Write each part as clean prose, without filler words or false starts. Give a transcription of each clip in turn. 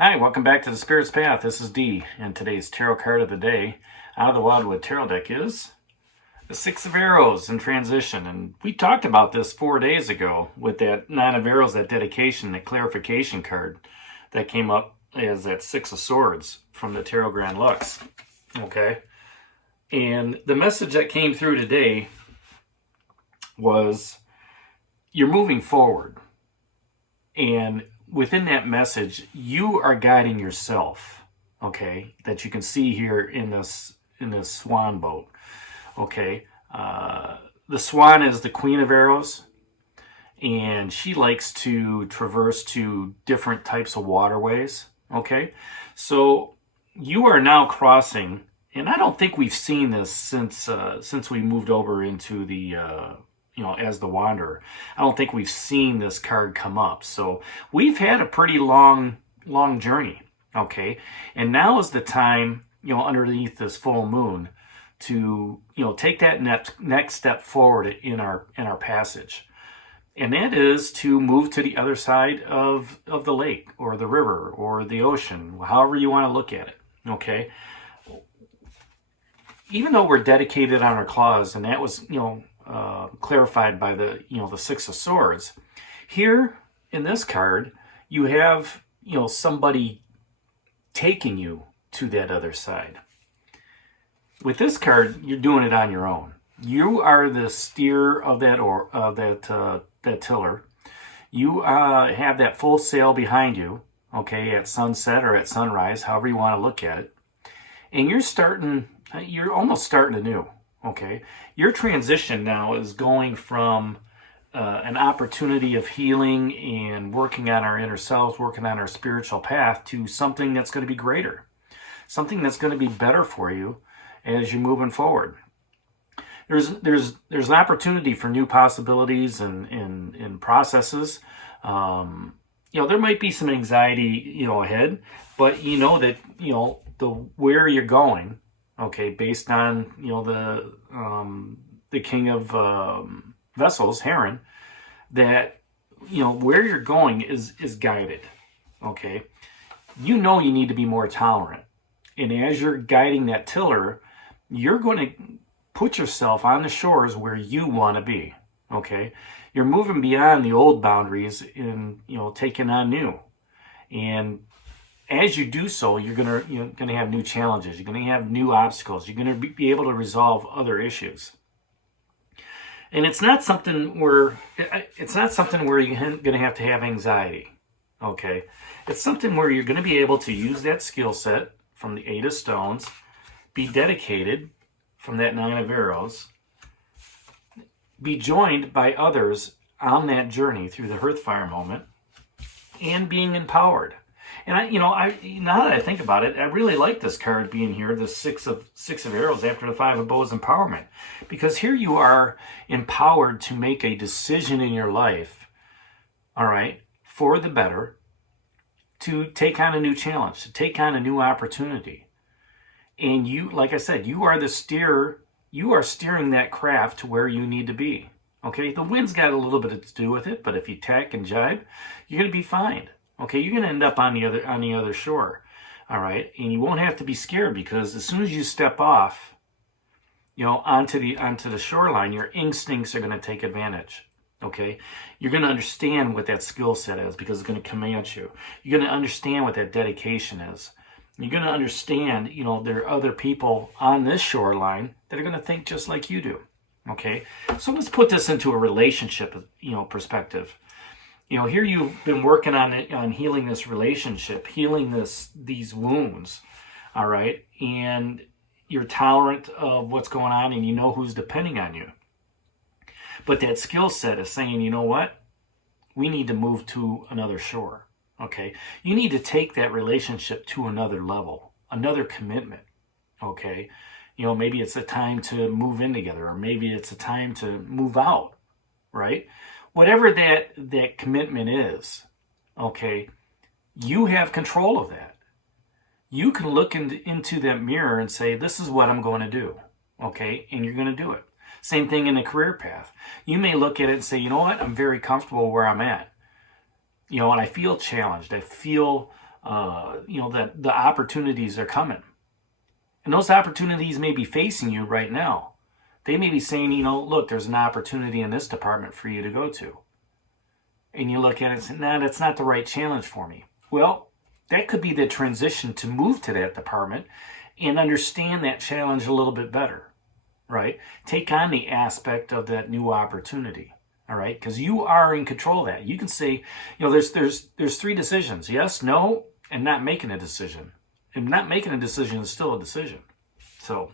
Hi, welcome back to the Spirit's Path. This is Dee, and today's tarot card of the day out of the Wildwood Tarot deck is the Six of Arrows in transition. And we talked about this 4 days ago with that Nine of Arrows, that dedication, that clarification card that came up as that Six of Swords from the Tarot Grand Lux. Okay. And the message that came through today was you're moving forward. And within that message, you are guiding yourself, okay, that you can see here in this swan boat, okay. The swan is the Queen of Arrows, and she likes to traverse to different types of waterways, okay. So you are now crossing, and I don't think we've seen this since we moved over into the as the Wanderer. I don't think we've seen this card come up. So we've had a pretty long journey, okay? And now is the time, underneath this full moon to, take that next step forward in our passage. And that is to move to the other side of the lake or the river or the ocean, however you want to look at it, okay? Even though we're dedicated on our claws, and that was, clarified by the Six of Swords. Here in this card, you have somebody taking you to that other side. With this card, you're doing it on your own. You are the steer of that tiller. You have that full sail behind you, okay, at sunset or at sunrise, however you want to look at it, and you're almost starting anew. Okay, your transition now is going from an opportunity of healing and working on our inner selves, working on our spiritual path, to something that's going to be greater, something that's going to be better for you as you're moving forward. There's an opportunity for new possibilities and processes. There might be some anxiety, ahead, but that where you're going. Okay, based on the King of Vessels, Heron, that where you're going is guided. Okay, you need to be more tolerant, and as you're guiding that tiller, you're going to put yourself on the shores where you want to be. Okay, you're moving beyond the old boundaries and taking on new, and as you do so, you're gonna have new challenges. You're gonna have new obstacles. You're gonna be able to resolve other issues. And it's not something where you're gonna have to have anxiety. Okay, it's something where you're gonna be able to use that skill set from the Eight of Stones, be dedicated from that Nine of Arrows, be joined by others on that journey through the Hearthfire moment, and being empowered. And now that I think about it, I really like this card being here, the Six of Arrows after the Five of Bows empowerment, because here you are empowered to make a decision in your life, all right, for the better, to take on a new challenge, to take on a new opportunity. And you, like I said, you are the steerer. You are steering that craft to where you need to be. Okay, the wind's got a little bit to do with it, but if you tack and jibe, you're going to be fine. Okay, you're going to end up on the other shore, all right, and you won't have to be scared, because as soon as you step off, onto the shoreline, your instincts are going to take advantage. Okay, you're going to understand what that skill set is, because it's going to command you. You're going to understand what that dedication is. You're going to understand, there are other people on this shoreline that are going to think just like you do. Okay, so let's put this into a relationship, perspective. Here you've been working on healing this relationship, healing these wounds, all right? And you're tolerant of what's going on, and you know who's depending on you. But that skill set is saying, you know what? We need to move to another shore, okay? You need to take that relationship to another level, another commitment, okay? Maybe it's a time to move in together, or maybe it's a time to move out, right? Whatever that commitment is, okay, you have control of that. You can look into that mirror and say, this is what I'm going to do, okay, and you're going to do it. Same thing in a career path. You may look at it and say, you know what, I'm very comfortable where I'm at. And I feel challenged. I feel that the opportunities are coming. And those opportunities may be facing you right now. They may be saying, look, there's an opportunity in this department for you to go to. And you look at it and say, nah, that's not the right challenge for me. Well, that could be the transition to move to that department and understand that challenge a little bit better, right? Take on the aspect of that new opportunity, all right? Because you are in control of that. You can say, there's three decisions: yes, no, and not making a decision. And not making a decision is still a decision. So,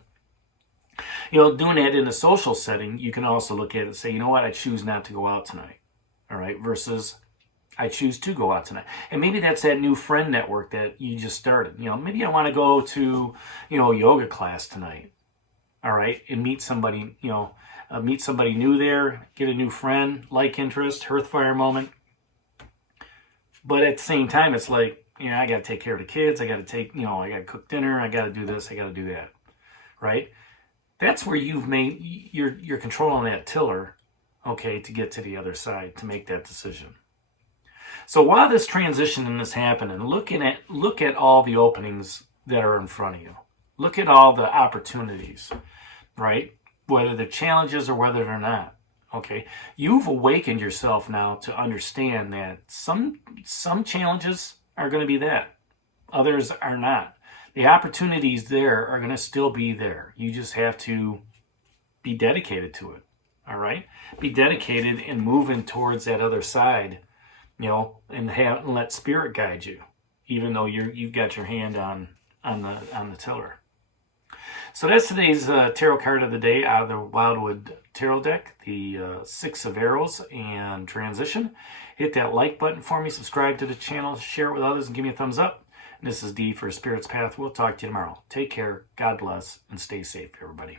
doing that in a social setting, you can also look at it and say, you know what, I choose not to go out tonight, all right, versus I choose to go out tonight. And maybe that's that new friend network that you just started. Maybe I want to go to, a yoga class tonight, all right, and meet somebody, meet somebody new there, get a new friend, like interest, hearthfire moment. But at the same time, it's like, I got to take care of the kids. I got to I got to cook dinner. I got to do this. I got to do that, right? That's where you've made, you're controlling that tiller, okay, to get to the other side, to make that decision. So while this transition is happening, look at all the openings that are in front of you. Look at all the opportunities, right? Whether they're challenges or whether they're not, okay? You've awakened yourself now to understand that some challenges are going to be that. Others are not. The opportunities there are going to still be there. You just have to be dedicated to it, all right? Be dedicated and moving towards that other side, and let spirit guide you, even though you've got your hand on the tiller. So that's today's tarot card of the day out of the Wildwood Tarot deck, the Six of Arrows and Transition. Hit that like button for me, subscribe to the channel, share it with others, and give me a thumbs up. And this is D for Spirit's Path. We'll talk to you tomorrow. Take care, God bless, and stay safe, everybody.